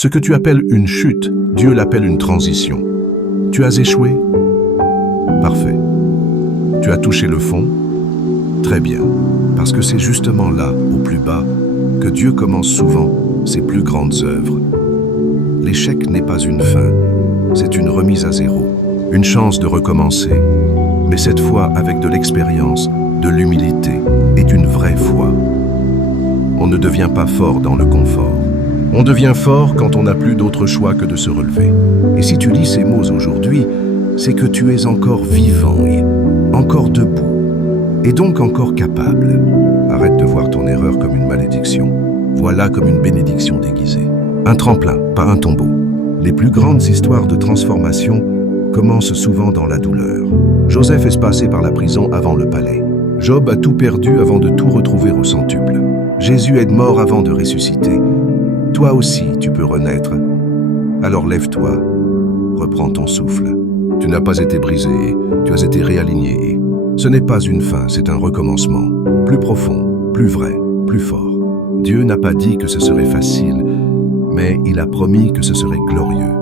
Ce que tu appelles une chute, Dieu l'appelle une transition. Tu as échoué? Parfait. Tu as touché le fond? Très bien, parce que c'est justement là, au plus bas, que Dieu commence souvent ses plus grandes œuvres. L'échec n'est pas une fin, c'est une remise à zéro, une chance de recommencer, mais cette fois avec de l'expérience, de l'humilité et d'une vraie foi. On ne devient pas fort dans le confort. On devient fort quand on n'a plus d'autre choix que de se relever. Et si tu lis ces mots aujourd'hui, c'est que tu es encore vivant et encore debout, et donc encore capable. Arrête de voir ton erreur comme une malédiction. Vois-la comme une bénédiction déguisée. Un tremplin, pas un tombeau. Les plus grandes histoires de transformation commencent souvent dans la douleur. Joseph est passé par la prison avant le palais. Job a tout perdu avant de tout retrouver au centuple. Jésus est mort avant de ressusciter. Toi aussi, tu peux renaître. Alors lève-toi, reprends ton souffle. Tu n'as pas été brisé, tu as été réaligné. Ce n'est pas une fin, c'est un recommencement. Plus profond, plus vrai, plus fort. Dieu n'a pas dit que ce serait facile, mais il a promis que ce serait glorieux.